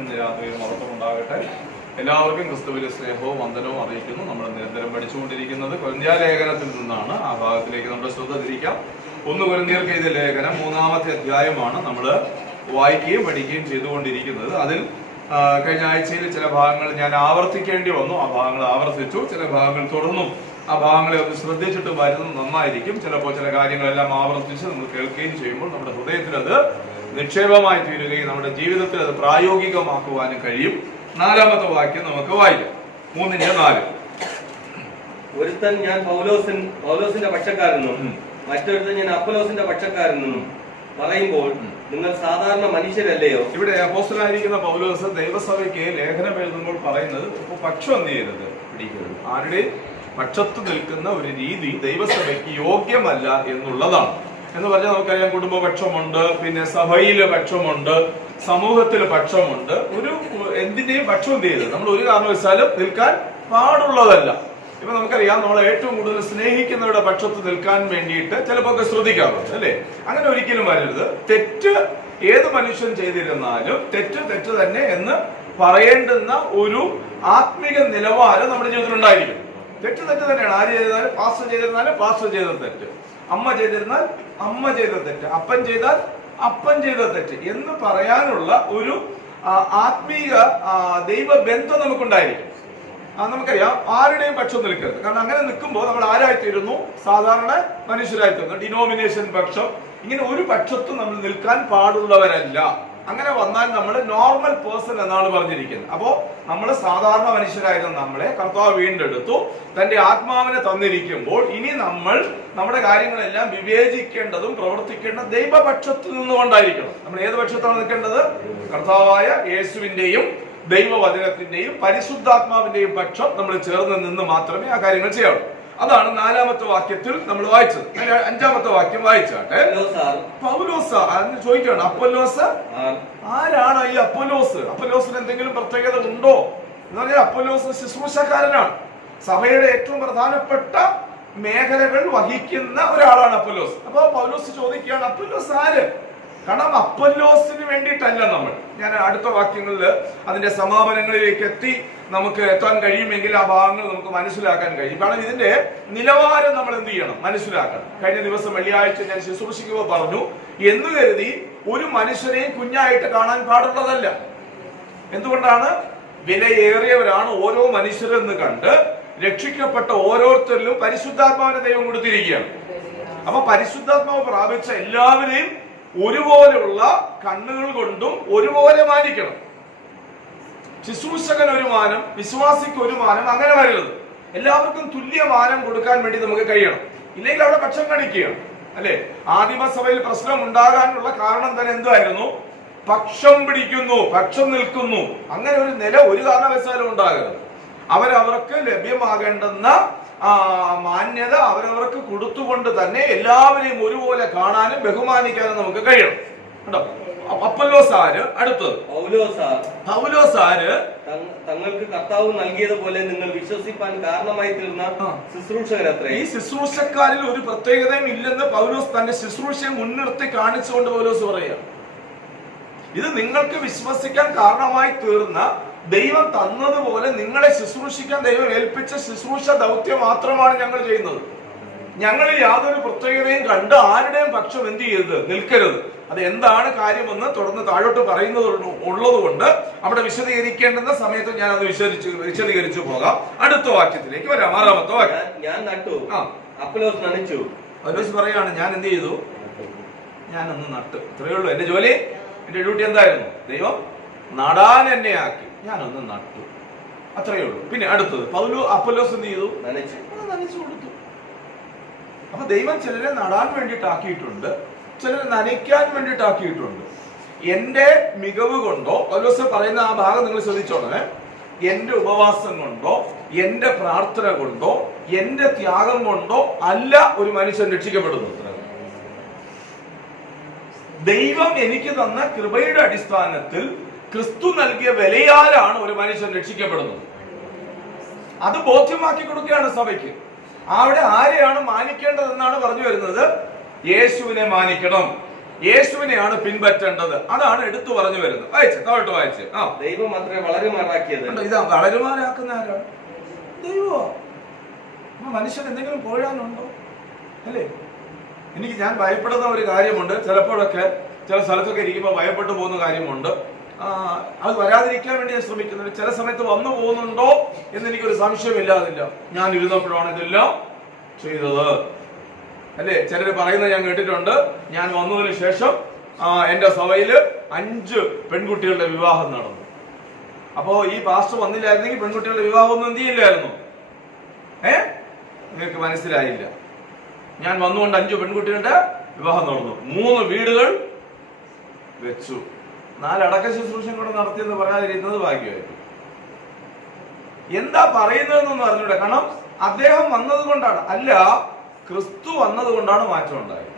ഇന്ന് രാത്രിയിൽ മഹത്വമുണ്ടാകട്ടെ. എല്ലാവർക്കും ക്രിസ്തുവിലെ സ്നേഹവും വന്ദനവും അറിയിക്കുന്നു. നമ്മൾ നിരന്തരം പഠിച്ചുകൊണ്ടിരിക്കുന്നത് കൊരിന്ത്യ ലേഖനത്തിൽ നിന്നാണ്. ആ ഭാഗത്തിലേക്ക് നമ്മുടെ ശ്രദ്ധ തിരിക്കാം. 1 കൊരിന്ത്യർക്ക് എഴുതിയ ലേഖനം 3-ാമത്തെ അധ്യായമാണ് നമ്മൾ വായിക്കുകയും പഠിക്കുകയും ചെയ്തുകൊണ്ടിരിക്കുന്നത്. അതിൽ കഴിഞ്ഞ ആഴ്ചയിൽ ചില ഭാഗങ്ങൾ ഞാൻ ആവർത്തിക്കേണ്ടി വന്നു. ആ ഭാഗങ്ങൾ ആവർത്തിച്ചു. ചില ഭാഗങ്ങൾ തുടർന്നും ആ ഭാഗങ്ങളെ ഒന്ന് ശ്രദ്ധിച്ചിട്ട് വരുന്നത് നന്നായിരിക്കും. ചിലപ്പോൾ ചില കാര്യങ്ങളെല്ലാം ആവർത്തിച്ച് നമ്മൾ കേൾക്കുകയും ചെയ്യുമ്പോൾ നമ്മുടെ ഹൃദയത്തിൽ അത് നിക്ഷേപമായി തീരുകയും നമ്മുടെ ജീവിതത്തിൽ അത് പ്രായോഗികമാക്കുവാനും കഴിയും. 4-ാമത്തെ വാക്യം നമുക്ക് വായിക്കാം. 3-4. ഒരുത്തൻ ഞാൻ പൗലോസിന്റെ പക്ഷക്കാരെന്നും മറ്റൊരുത്തൻ ഞാൻ അപ്പൊലോസിന്റെ പക്ഷക്കാരെന്നും പറയുമ്പോൾ നിങ്ങൾ സാധാരണ മനുഷ്യരല്ലയോ? ഇവിടെ അപ്പോസ്തലനായിരിക്കുന്ന പൗലോസ് ദൈവസഭയ്ക്ക് ലേഖനം എഴുതുമ്പോൾ പറയുന്നത് പക്ഷം എന്ത് ചെയ്യരുത്, പിടിക്കരുത്. ആരുടെ പക്ഷത്ത് നിൽക്കുന്ന ഒരു രീതി ദൈവസഭയ്ക്ക് യോഗ്യമല്ല എന്നുള്ളതാണ്. എന്ന് പറഞ്ഞാൽ നമുക്കറിയാം, കുടുംബപക്ഷമുണ്ട്, പിന്നെ സഭയിലെ പക്ഷമുണ്ട്, സമൂഹത്തിലെ പക്ഷമുണ്ട്. ഒരു എന്തിന്റെയും പക്ഷം എന്ത് ചെയ്തത് നമ്മൾ ഒരു കാരണവശാലും നിൽക്കാൻ പാടുള്ളതല്ല. ഇപ്പൊ നമുക്കറിയാം, നമ്മൾ ഏറ്റവും കൂടുതൽ സ്നേഹിക്കുന്നവരുടെ പക്ഷത്ത് നിൽക്കാൻ വേണ്ടിയിട്ട് ചിലപ്പോ ഒക്കെ ശ്രദ്ധിക്കാറുണ്ട്, അല്ലെ? അങ്ങനെ ഒരിക്കലും വരരുത്. തെറ്റ് ഏത് മനുഷ്യൻ ചെയ്തിരുന്നാലും തെറ്റ് തന്നെ എന്ന് പറയേണ്ടുന്ന ഒരു ആത്മീക നിലവാരം നമ്മുടെ ജീവിതത്തിൽ ഉണ്ടായിരിക്കും. തെറ്റ് തന്നെയാണ്. ആര് ചെയ്താലും, പാസ്റ്റർ ചെയ്തിരുന്നാലും പാസ്റ്റർ ചെയ്ത തെറ്റ്, അമ്മ ചെയ്തിരുന്നാൽ അമ്മ ചെയ്ത തെറ്റ്, അപ്പൻ ചെയ്താൽ അപ്പൻ ചെയ്ത തെറ്റ് എന്ന് പറയാനുള്ള ഒരു ആത്മീക ദൈവബന്ധം നമുക്കുണ്ടായിരിക്കും. നമുക്കറിയാം, ആരുടെയും പക്ഷം നിൽക്കരുത്. കാരണം അങ്ങനെ നിൽക്കുമ്പോൾ നമ്മൾ ആരായിത്തീരുന്നു? സാധാരണ മനുഷ്യരായിത്തീരുന്നു. ഡിനോമിനേഷൻ പക്ഷം, ഇങ്ങനെ ഒരു പക്ഷത്തും നമ്മൾ നിൽക്കാൻ പാടുള്ളവരല്ല. അങ്ങനെ വന്നാൽ നമ്മൾ നോർമൽ പേഴ്സൺ എന്നാണ് പറഞ്ഞിരിക്കുന്നത്. അപ്പോ നമ്മൾ സാധാരണ മനുഷ്യരായിരുന്ന നമ്മളെ കർത്താവ് വീണ്ടെടുത്തു, തന്റെ ആത്മാവിനെ തന്നിരിക്കുമ്പോൾ ഇനി നമ്മൾ നമ്മുടെ കാര്യങ്ങളെല്ലാം വിവേചിക്കേണ്ടതും പ്രവർത്തിക്കേണ്ട ദൈവപക്ഷത്ത് നിന്നുകൊണ്ടായിരിക്കണം. നമ്മൾ ഏത് പക്ഷത്താണ് നിൽക്കേണ്ടത്? കർത്താവായ യേശുവിന്റെയും ദൈവവചനത്തിന്റെയും പരിശുദ്ധാത്മാവിന്റെയും പക്ഷം നമ്മൾ ചേർന്ന് നിന്ന് മാത്രമേ ആ കാര്യങ്ങൾ ചെയ്യാവൂ. അതാണ് 4-ാമത്തെ വാക്യത്തിൽ നമ്മൾ വായിച്ചത്. 5-ാമത്തെ വാക്യം വായിച്ചാട്ടെ. പൗലോസ് ചോദിക്കുകയാണ്, അപ്പൊല്ലോസ് ആരാണ് ഈ അപ്പൊല്ലോസ്? അപ്പൊല്ലോസിന് എന്തെങ്കിലും പ്രത്യേകത ഉണ്ടോ എന്ന് പറഞ്ഞാൽ, അപ്പൊല്ലോസ് ശുശ്രൂഷക്കാരനാണ്. സഭയുടെ ഏറ്റവും പ്രധാനപ്പെട്ട മേഖലകൾ വഹിക്കുന്ന ഒരാളാണ് അപ്പൊല്ലോസ്. അപ്പൊ പൗലോസ് ചോദിക്കുകയാണ്, അപ്പൊല്ലോസ് ആര്? കാരണം അപ്പൊല്ലോസിന് വേണ്ടിയിട്ടല്ല നമ്മൾ. ഞാൻ അടുത്ത വാക്യങ്ങളിൽ അതിന്റെ സമാപനങ്ങളിലേക്ക് നമുക്ക് എത്താൻ കഴിയുമെങ്കിൽ ആ ഭാഗങ്ങൾ നമുക്ക് മനസ്സിലാക്കാൻ കഴിയും. കാരണം ഇതിന്റെ നിലവാരം നമ്മൾ എന്ത് ചെയ്യണം? മനസ്സിലാക്കണം. കഴിഞ്ഞ ദിവസം വെള്ളിയാഴ്ച ഞാൻ ശുശ്രൂഷിക്കുമ്പോൾ പറഞ്ഞു, എന്ന് കരുതി ഒരു മനുഷ്യനെയും കുഞ്ഞായിട്ട് കാണാൻ പാടുള്ളതല്ല. എന്തുകൊണ്ടാണ്? വിലയേറിയവരാണ് ഓരോ മനുഷ്യരെന്ന് കണ്ട് രക്ഷിക്കപ്പെട്ട ഓരോരുത്തരിലും പരിശുദ്ധാത്മാവിനെ ദൈവം കൊടുത്തിരിക്കുകയാണ്. അപ്പൊ പരിശുദ്ധാത്മാവ് പ്രാപിച്ച എല്ലാവരെയും ഒരുപോലെയുള്ള കണ്ണുകൾ കൊണ്ടും ഒരുപോലെ മാനിക്കണം. ശുശ്രൂഷകൻ ഒരു മാനം, വിശ്വാസിക്ക് ഒരു മാനം, അങ്ങനെ വരരുത്. എല്ലാവർക്കും തുല്യ മാനം കൊടുക്കാൻ വേണ്ടി നമുക്ക് കഴിയണം. ഇല്ലെങ്കിൽ അവിടെ പക്ഷം കാണിക്കുകയാണ്, അല്ലെ? ആദിമസഭയിൽ പ്രശ്നം ഉണ്ടാകാനുള്ള കാരണം തന്നെ എന്തായിരുന്നു? പക്ഷം പിടിക്കുന്നു, പക്ഷം നിൽക്കുന്നു. അങ്ങനെ ഒരു നില ഒരു കാരണവശാലും ഉണ്ടാകരുത്. അവരവർക്ക് ലഭ്യമാകേണ്ടുന്ന മാന്യത അവരവർക്ക് കൊടുത്തുകൊണ്ട് തന്നെ എല്ലാവരെയും ഒരുപോലെ കാണാനും ബഹുമാനിക്കാനും നമുക്ക് കഴിയണം. കേട്ടോ? അപ്പൊല്ലോസ് ആര്? അടുത്തത് പൗലോസ് ആര്? തങ്ങൾക്ക് കർത്താവ് നൽകിയതുപോലെ നിങ്ങൾ വിശ്വസിപ്പാൻ കാരണമായി തീർന്ന ശുശ്രൂഷകരത്രേ. ഈ ശുശ്രൂഷക്കാരിൽ ഒരു പ്രത്യേകതയും ഇല്ലെന്ന് പൗലോസ് തന്റെ ശുശ്രൂഷയെ മുൻനിർത്തി കാണിച്ചുകൊണ്ട് പൗലോസ് പറയുക. ഇത് നിങ്ങൾക്ക് വിശ്വസിക്കാൻ കാരണമായി തീർന്ന ദൈവം തന്നതുപോലെ നിങ്ങളെ ശുശ്രൂഷിക്കാൻ ദൈവം ഏൽപ്പിച്ച ശുശ്രൂഷ ദൗത്യം മാത്രമാണ് ഞങ്ങൾ ചെയ്യുന്നത്. ഞങ്ങൾ യാതൊരു പ്രത്യേകതയും കണ്ട് ആരുടെയും പക്ഷം എന്ത് ചെയ്യരുത്, നിൽക്കരുത്. അത് എന്താണ് കാര്യമെന്ന് തുടർന്ന് താഴോട്ട് പറയുന്നത് ഉള്ളതുകൊണ്ട് അവിടെ വിശദീകരിക്കേണ്ടുന്ന സമയത്ത് ഞാൻ അത് വിശദീകരിച്ചു പോകാം. അടുത്ത വാക്യത്തിലേക്ക് വരാം. 6-ാമത്തെ വാക്യം. ഞാൻ നട്ടു, അപ്പൊല്ലോസ് നനച്ചു. പൗലോസ് പറയാണ്, ഞാൻ എന്ത് ചെയ്തു? ഞാനൊന്ന് നട്ടു. ഇത്രയേ ഉള്ളൂ. എന്റെ ജോലി, എന്റെ ഡ്യൂട്ടി എന്തായിരുന്നു? ദൈവം നടാൻ എന്നെ ആക്കി, ഞാനൊന്ന് നട്ടു. അത്രയേ ഉള്ളൂ. പിന്നെ അടുത്തത് അപ്പൊല്ലോസ് എന്ത് ചെയ്തു? നനച്ചു കൊടുത്തു. അപ്പൊ ദൈവം ചിലരെ നടാൻ വേണ്ടിയിട്ടാക്കിയിട്ടുണ്ട്, ചിലരെ നനയ്ക്കാൻ വേണ്ടിയിട്ടാക്കിയിട്ടുണ്ട്. എന്റെ മികവ് കൊണ്ടോ, പൗലോസ് പറയുന്ന ആ ഭാഗം നിങ്ങൾ ശ്രദ്ധിച്ചോളേ, എന്റെ ഉപവാസം കൊണ്ടോ, എന്റെ പ്രാർത്ഥന കൊണ്ടോ, എന്റെ ത്യാഗം കൊണ്ടോ അല്ല ഒരു മനുഷ്യൻ രക്ഷിക്കപ്പെടുന്നത്. ദൈവം എനിക്ക് തന്ന കൃപയുടെ അടിസ്ഥാനത്തിൽ ക്രിസ്തു നൽകിയ വിലയാലാണ് ഒരു മനുഷ്യൻ രക്ഷിക്കപ്പെടുന്നത്. അത് ബോധ്യമാക്കി കൊടുക്കുകയാണ് സഭയ്ക്ക്. അവിടെ ആരെയാണ് മാനിക്കേണ്ടതെന്നാണ് പറഞ്ഞു വരുന്നത്? യേശുവിനെ മാനിക്കണം. യേശുവിനെയാണ് പിൻപറ്റേണ്ടത്. അതാണ് എടുത്തു പറഞ്ഞു വരുന്നത്. വായിച്ച് താഴോട്ട് വായിച്ച്. ദൈവം അത്രേ വളരുമാറാക്കിയത്. ഇതാ വളരുമാറാക്കുന്ന ആരാണ്? ദൈവമോ? മനുഷ്യൻ എന്തെങ്കിലും പോഴാനുണ്ടോ? അല്ലേ? ഞാൻ ഭയപ്പെടുന്ന ഒരു കാര്യമുണ്ട്. ചിലപ്പോഴൊക്കെ ചില സ്ഥലത്തൊക്കെ ഇരിക്കുമ്പോൾ ഭയപ്പെട്ടു പോകുന്ന കാര്യമുണ്ട്. അത് വരാതിരിക്കാൻ വേണ്ടി ഞാൻ ശ്രമിക്കുന്നുണ്ട്. ചില സമയത്ത് വന്നു പോകുന്നുണ്ടോ എന്ന് എനിക്കൊരു സംശയമില്ലാതില്ല. ഞാൻ ഇരുന്നപ്പോഴാണ് ഇതെല്ലാം ചെയ്തത്, അല്ലേ? ചിലർ പറയുന്നത് ഞാൻ കേട്ടിട്ടുണ്ട്. ഞാൻ വന്നതിന് ശേഷം എന്റെ സഭയില് 5 പെൺകുട്ടികളുടെ വിവാഹം നടന്നു. അപ്പോ ഈ പാസ്റ്റർ വന്നില്ലായിരുന്നെങ്കിൽ പെൺകുട്ടികളുടെ വിവാഹം ഒന്നും എന്ത് ചെയ്യില്ലായിരുന്നു? നിങ്ങൾക്ക് മനസ്സിലായില്ല. ഞാൻ വന്നുകൊണ്ട് 5 പെൺകുട്ടികളുടെ വിവാഹം നടന്നു. 3 വീടുകൾ വെച്ചു. 4 അടക്ക ശുശ്രൂഷയും കൂടെ നടത്തിയെന്ന് പറയാതിരുന്നത് ഭാഗ്യമായിട്ട്. എന്താ പറയുന്നതെന്നൊന്നും അറിഞ്ഞൂടെ. കാരണം അദ്ദേഹം വന്നത് കൊണ്ടാണ്, അല്ല ക്രിസ്തു വന്നത് കൊണ്ടാണ് മാറ്റം ഉണ്ടായത്.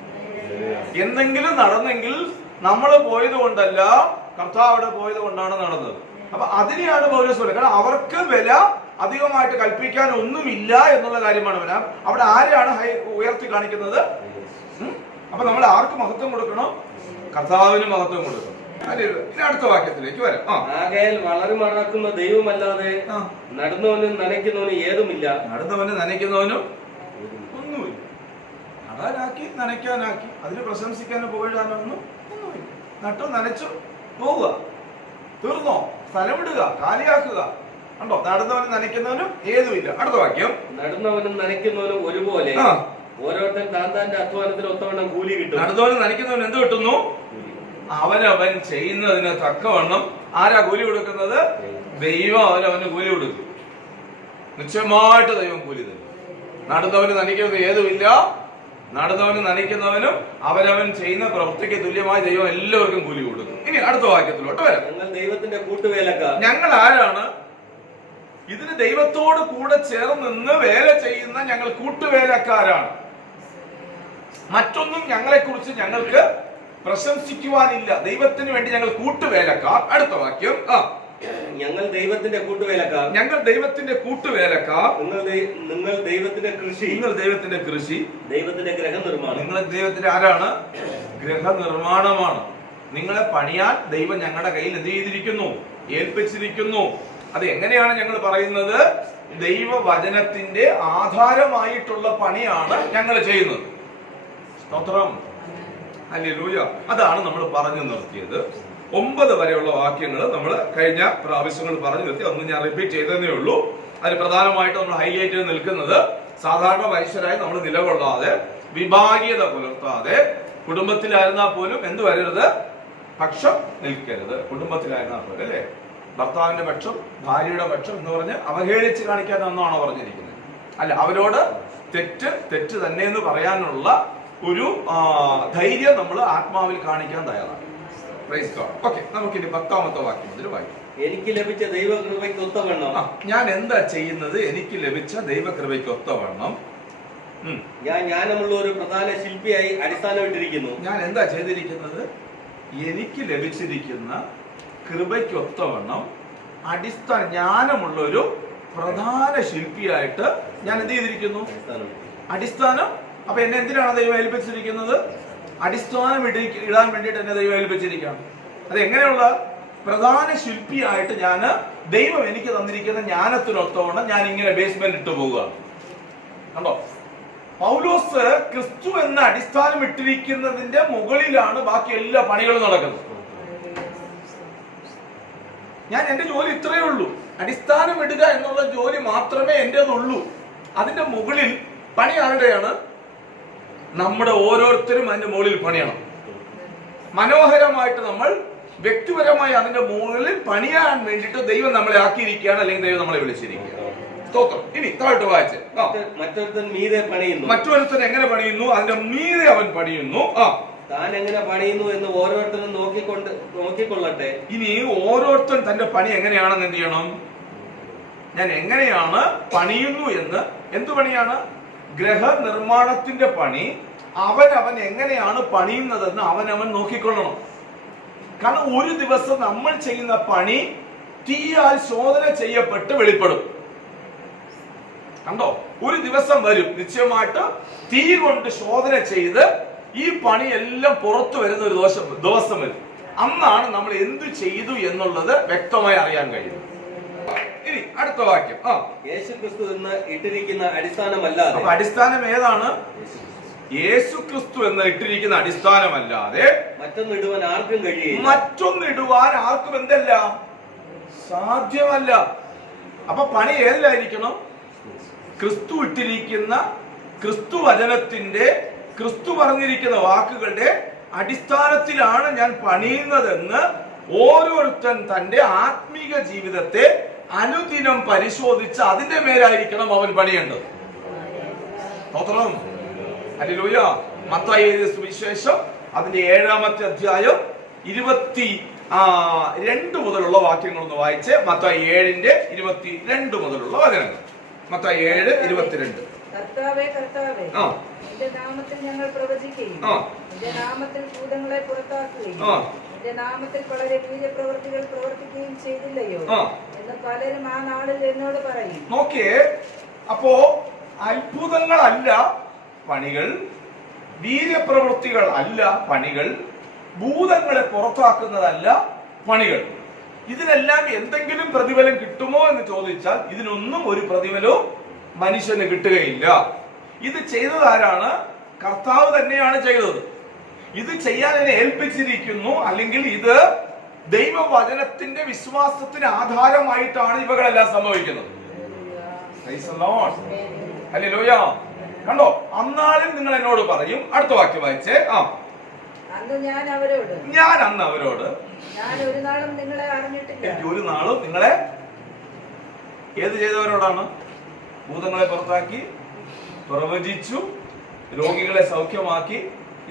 എന്തെങ്കിലും നടന്നെങ്കിൽ നമ്മൾ പോയത് കൊണ്ടല്ല, കർത്താവ് അവിടെ പോയത് കൊണ്ടാണ് നടന്നത്. അപ്പൊ അതിനെയാണ് പൗലോസ് പറയുന്നത്. കാരണം അവർക്ക് വില അധികമായിട്ട് കൽപ്പിക്കാൻ ഒന്നുമില്ല എന്നുള്ള കാര്യമാണ്. അവിടെ ആരെയാണ് ഉയർത്തി കാണിക്കുന്നത്? അപ്പൊ നമ്മൾ ആർക്ക് മഹത്വം കൊടുക്കണം? കർത്താവിന് മഹത്വം കൊടുക്കണം. ഇനി അടുത്ത വാക്യത്തിലേക്ക് വരാം. ആകയാൽ വളരുമാറാക്കുന്ന ദൈവമല്ലാതെ നടുന്നവനും നനയ്ക്കുന്നവനും ഏതുമില്ല. നടുന്നവനും നനയ്ക്കുന്നവനും ഒന്നുമില്ല. നടാനാക്കി നനയ്ക്കാനാക്കി അതിന് പ്രശംസിക്കാനോ പുകഴാനോ ഒന്നുമില്ല. നട്ടു നനച്ചു പോവുക, തീർന്നോ? സ്ഥലം വിടുക, കാലിയാക്കുക. കണ്ടോ? നടുന്നവനും നനയ്ക്കുന്നവനും ഏതുമില്ല. അടുത്ത വാക്യം. നടുന്നവനും നനയ്ക്കുന്നവനും ഒരുപോലെ ഓരോരുത്തൻ താന്റെ അധ്വാനത്തിന് ഒത്തവണ്ണം കൂലി കിട്ടും. നടുന്നവനും നനയ്ക്കുന്നവനും എന്ത് കിട്ടുന്നു? അവനവൻ ചെയ്യുന്നതിന് തക്കവണ്ണം ആരാ കൂലി കൊടുക്കുന്നത്? ദൈവം അവനവന് കൂലി കൊടുക്കും. നിശ്ചയമായിട്ട് ദൈവം കൂലി തരും. നടുന്നവന് നനയ്ക്കുന്നത് ഏതുമില്ല. നടുന്നവനും നനയ്ക്കുന്നവനും അവനവൻ ചെയ്യുന്ന പ്രവൃത്തിക്ക് തുല്യമായി ദൈവം എല്ലാവർക്കും കൂലി കൊടുക്കും. ഇനി അടുത്ത വാക്യത്തിലോട്ട് വരാം. ഞങ്ങൾ ദൈവത്തിന്റെ കൂട്ടുവേലക്കാർ. ഞങ്ങൾ ആരാണ്? ഇതിന് ദൈവത്തോട് കൂടെ ചേർന്ന് നിന്ന് വേല ചെയ്യുന്ന ഞങ്ങൾ കൂട്ടുവേലക്കാരാണ്. മറ്റൊന്നും ഞങ്ങളെ കുറിച്ച് ഞങ്ങൾക്ക് പ്രശംസിക്കുവാനില്ല. ദൈവത്തിന് വേണ്ടി ഞങ്ങൾ കൂട്ടുവേലക്കാർ. അടുത്ത വാക്യം. ഞങ്ങൾ ദൈവത്തിന്റെ കൂട്ടുവേലക്കാർ. ഞങ്ങൾ ദൈവത്തിന്റെ കൂട്ടുവേലക്കാർ. നിങ്ങൾ ദൈവത്തിന്റെ കൃഷി. നിങ്ങൾ ദൈവത്തിന്റെ കൃഷി, ദൈവത്തിന്റെ ഗൃഹനിർമ്മാണം. നിങ്ങൾ ദൈവത്തിന്റെ ആരാണ്? ഗൃഹനിർമ്മാണമാണ്. നിങ്ങളെ പണിയാൻ ദൈവം ഞങ്ങളുടെ കയ്യിൽ എന്ത് ചെയ്തിരിക്കുന്നു? ഏൽപ്പിച്ചിരിക്കുന്നു. അത് എങ്ങനെയാണ് ഞങ്ങൾ പറയുന്നത്? ദൈവവചനത്തിന്റെ ആധാരമായിട്ടുള്ള പണിയാണ് ഞങ്ങൾ ചെയ്യുന്നത്. സ്തോത്രം, ഹല്ലേലൂയ. അതാണ് നമ്മൾ പറഞ്ഞു നിർത്തിയത്. 9 വരെയുള്ള വാക്യങ്ങൾ നമ്മൾ കഴിഞ്ഞ പ്രാവശ്യങ്ങൾ പറഞ്ഞു നിർത്തി. അന്ന് ഞാൻ റിപ്പീറ്റ് ചെയ്തതേ ഉള്ളൂ. അതിൽ പ്രധാനമായിട്ട് നമ്മൾ ഹൈലൈറ്റ് ചെയ്ത് നിൽക്കുന്നത്, സാധാരണ മനുഷ്യരായി നമ്മൾ നിലകൊള്ളാതെ, വിഭാഗീയത പുലർത്താതെ, കുടുംബത്തിലായിരുന്നാൽ പോലും എന്ത് വരരുത്? പക്ഷം നിൽക്കരുത്. കുടുംബത്തിലായിരുന്നാൽ പോലും, അല്ലേ? ഭർത്താവിന്റെ പക്ഷം, ഭാര്യയുടെ പക്ഷം എന്ന് പറഞ്ഞ് അവഹേളിച്ച് കാണിക്കാനെന്നാണോ പറഞ്ഞിരിക്കുന്നത്? അല്ല, അവരോട് തെറ്റ് തന്നെ എന്ന് പറയാനുള്ള ഒരു ധൈര്യം നമ്മൾ ആത്മാവിൽ കാണിക്കാൻ തയ്യാറാണ്. ഓക്കെ, നമുക്കിനി 10ാമത്തെ വാക്യം മുതൽ വായിക്കാം. എനിക്ക് ലഭിച്ച ദൈവകൃപയ്ക്ക് ഒത്തവണ്ണം. ഞാൻ എന്താ ചെയ്യുന്നത്? എനിക്ക് ലഭിച്ച ദൈവകൃപയ്ക്ക് ഒത്തവണ്ണം ഞാൻ ജ്ഞാനമുള്ള ഒരു പ്രധാന ശില്പിയായി അടിസ്ഥാനമിട്ടിരിക്കുന്നു. ഞാൻ എന്താ ചെയ്തിരിക്കുന്നത്? എനിക്ക് ലഭിച്ചിരിക്കുന്ന കൃപയ്ക്കൊത്തവണ്ണം ജ്ഞാനമുള്ള ഒരു പ്രധാന ശില്പിയായിട്ട് ഞാൻ എന്ത് ചെയ്തിരിക്കുന്നു? അടിസ്ഥാനം. അപ്പൊ എന്നെ എന്തിനാണ് ദൈവം ഏൽപ്പിച്ചിരിക്കുന്നത്? അടിസ്ഥാനം ഇടാൻ വേണ്ടിയിട്ട് എന്നെ ദൈവം ഏൽപ്പിച്ചിരിക്കുകയാണ്. അത് എങ്ങനെയുള്ള പ്രധാന ശില്പിയായിട്ട് ദൈവം എനിക്ക് തന്നിരിക്കുന്ന ജ്ഞാനത്തിനൊത്തവണ്ണം ഞാൻ ഇങ്ങനെ ബേസ്മെന്റ് ഇട്ട് പോവുകയാണ്. കണ്ടോ? പൗലോസ് ക്രിസ്തു എന്ന അടിസ്ഥാനം ഇട്ടിരിക്കുന്നതിന്റെ മുകളിലാണ് ബാക്കി എല്ലാ പണികളും നടക്കുന്നത്. ഞാൻ എന്റെ ജോലി ഇത്രയേ ഉള്ളൂ. അടിസ്ഥാനം ഇടുക എന്നുള്ള ജോലി മാത്രമേ എന്റേതുള്ളൂ. അതിന്റെ മുകളിൽ പണി ആരുടെയാണ്? നമ്മുടെ ഓരോരുത്തരും അതിന്റെ മുകളിൽ പണിയണം. മനോഹരമായിട്ട് നമ്മൾ വ്യക്തിപരമായി അതിന്റെ മുകളിൽ പണിയാൻ വേണ്ടിയിട്ട് ദൈവം നമ്മളെ ആക്കിയിരിക്കുകയാണ്, അല്ലെങ്കിൽ ദൈവം നമ്മളെ വിളിച്ചിരിക്കുകയാണ്. സ്തോത്രം. ഇനി താഴോട്ട് വായിച്ച്. മറ്റൊരുത്തൻ മീതെ പണിയുന്നു. മറ്റൊരുത്തൻ എങ്ങനെ പണിയുന്നു? അതിന്റെ മീതെ അവൻ പണിയുന്നു. താൻ എങ്ങനെ പണിയുന്നു എന്ന് ഓരോരുത്തരും നോക്കിക്കൊള്ളട്ടെ. ഇനി ഓരോരുത്തൻ തന്റെ പണി എങ്ങനെയാണെന്ന് എന്ത് ചെയ്യണം? ഞാൻ എങ്ങനെയാണ് പണിയുന്നു എന്ന്. എന്തു പണിയാണ്? ഗൃഹനിർമ്മാണത്തിന്റെ പണി. അവൻ എങ്ങനെയാണ് പണിയുന്നതെന്ന് അവനവൻ നോക്കിക്കൊള്ളണം. കാരണം ഒരു ദിവസം നമ്മൾ ചെയ്യുന്ന പണി തീയാൽ ശോധന ചെയ്യപ്പെട്ട് വെളിപ്പെടും. കണ്ടോ? ഒരു ദിവസം വരും, നിശ്ചയമായിട്ട് തീ കൊണ്ട് ശോധന ചെയ്ത് ഈ പണിയെല്ലാം പുറത്തു വരുന്ന ഒരു ദിവസം വരും. അന്നാണ് നമ്മൾ എന്തു ചെയ്തു എന്നുള്ളത് വ്യക്തമായി അറിയാൻ കഴിയുന്നത്. ഇനി അടുത്ത വാക്യം. യേശുക്രിസ്തു എന്ന് ഇട്ടിരിക്കുന്ന അടിസ്ഥാനമല്ലാതെ. അപ്പൊ അടിസ്ഥാനം ഏതാണ്? യേശുക്രിസ്തു എന്ന് ഇട്ടിരിക്കുന്ന അടിസ്ഥാനമല്ലാതെ മറ്റൊന്നിടുവാൻ ആർക്കും കഴിയില്ല. മറ്റൊന്നിടുവാൻ ആർക്കും എന്തല്ല? സാധ്യമല്ല. അപ്പൊ പണി ഏതിലായിരിക്കണം? ക്രിസ്തു ഇട്ടിരിക്കുന്ന, ക്രിസ്തു വചനത്തിന്റെ, ക്രിസ്തു പറഞ്ഞിരിക്കുന്ന വാക്കുകളുടെ അടിസ്ഥാനത്തിലാണ് ഞാൻ പണിയുന്നതെന്ന് ഓരോരുത്തൻ തന്റെ ആത്മീക ജീവിതത്തെ അനുദിനം പരിശോധിച്ച് അതിന്റെ മേലായിരിക്കണം അവൻ പണിയേണ്ടത്. നോക്കണം. ഹല്ലേലൂയ. മത്തായി എഴുതിയ സുവിശേഷം അതിന്റെ 7-ാമത്തെ അധ്യായം 22 മുതലുള്ള വാക്യങ്ങളൊന്ന് വായിച്ച്. മത്തായി 7-ന്റെ 22 മുതലുള്ള വചനങ്ങൾ. മത്തായി 7:22. കർത്താവേ, കർത്താവേ, നിന്റെ നാമത്തിൽ ഞങ്ങൾ പ്രവചിക്കുകയും നിന്റെ നാമത്തിൽ ഭൂതങ്ങളെ പുറത്താക്കുകയും നിന്റെ നാമത്തിൽ വളരെ വീര്യപ്രവൃത്തികൾ പ്രവർത്തിക്കുകയും ചെയ്തില്ലയോ എന്ന് പലരും ആ നാളിൽ എന്നോട് പറയും. നോക്കിയേ, അപ്പോ അത്ഭുതങ്ങളല്ല പണികൾ, വീര്യപ്രവൃത്തികൾ അല്ല പണികൾ, ഭൂതങ്ങളെ പുറത്താക്കുന്നതല്ല പണികൾ. ഇതിനെല്ലാം എന്തെങ്കിലും പ്രതിഫലം കിട്ടുമോ എന്ന് ചോദിച്ചാൽ ഇതിനൊന്നും ഒരു പ്രതിഫലവും മനുഷ്യന് കിട്ടുകയില്ല. ഇത് ചെയ്തത് ആരാണ്? കർത്താവ് തന്നെയാണ് ചെയ്തത്. ഇത് ചെയ്യാൻ എന്നെ ഏൽപ്പിച്ചിരിക്കുന്നു. അല്ലെങ്കിൽ ഇത് ദൈവവചനത്തിന്റെ വിശ്വാസത്തിന് ആധാരമായിട്ടാണ് ഇവകളെല്ലാം സംഭവിക്കുന്നത്. ഹല്ലേലൂയ. കണ്ടോ? അന്നാളിൽ നിങ്ങൾ എന്നോട് പറയും. അടുത്ത വാക്യം വായിച്ചേ. ഞാൻ അവരോട് ഞാൻ ഒരു നാളും നിങ്ങളെ അറിഞ്ഞിട്ടില്ല. ഒരു നാളും നിങ്ങളെ ഏത് ചെയ്തവരോടാണ്? ഭൂതങ്ങളെ പുറത്താക്കി, പ്രവചിച്ചു, രോഗികളെ സൗഖ്യമാക്കി,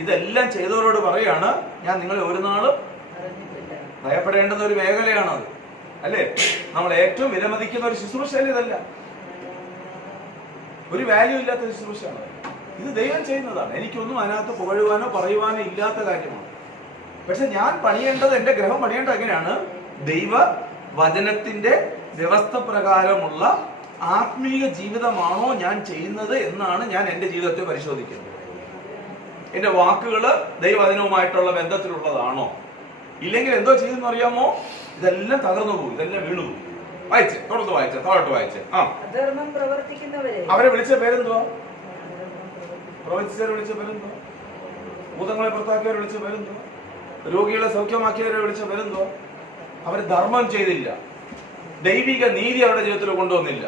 ഇതെല്ലാം ചെയ്തവരോട് പറയാണ് ഞാൻ നിങ്ങളെ ഒരു നാളും ഭയപ്പെടേണ്ടുന്ന ഒരു മേഖലയാണത്. അല്ലേ? നമ്മൾ ഏറ്റവും വിലമതിക്കുന്ന ഒരു ശുശ്രൂഷ ഇതല്ല. ഒരു വാല്യൂ ഇല്ലാത്ത ശുശ്രൂഷയാണ് ഇത്. ദൈവം ചെയ്യുന്നതാണ്. എനിക്കൊന്നും അതിനകത്ത് പുകഴുവാനോ പറയുവാനോ ഇല്ലാത്ത കാര്യമാണ്. പക്ഷെ ഞാൻ പണിയേണ്ടത്, എന്റെ ഗ്രഹം പണിയേണ്ടത് എങ്ങനെയാണ്? ദൈവ വചനത്തിന്റെ വ്യവസ്ഥ പ്രകാരമുള്ള ആത്മീയ ജീവിതമാണോ ഞാൻ ചെയ്യുന്നത് എന്നാണ് ഞാൻ എന്റെ ജീവിതത്തെ പരിശോധിക്കുന്നത്. എന്റെ വാക്കുകള് ദൈവവചനവുമായിട്ടുള്ള ബന്ധത്തിലുള്ളതാണോ? ഇല്ലെങ്കിൽ എന്തോ ചെയ്തെന്ന് അറിയാമോ? ഇതെല്ലാം തകർന്നു പോകും, ഇതെല്ലാം വീണു പോകും. വായിച്ചേ, തുടർന്ന് വായിച്ചേ, താഴോട്ട് വായിച്ചേ. അധർമ്മം പ്രവർത്തിക്കുന്നവരെ അവരെ വിളിച്ച പേരെന്തുവാ? പ്രവചിച്ചവരെ വിളിച്ച പേരെന്തുവാ? ഭൂതങ്ങളെ പുറത്താക്കിയവരെ വിളിച്ച പേരെന്തുവാ? രോഗികളെ സൗഖ്യമാക്കിയവരെ വിളിച്ച പേരെന്തുവാ? അവര് ധർമ്മം ചെയ്തില്ല, ദൈവിക നീതി അവരുടെ ജീവിതത്തിൽ കൊണ്ടുവന്നില്ല.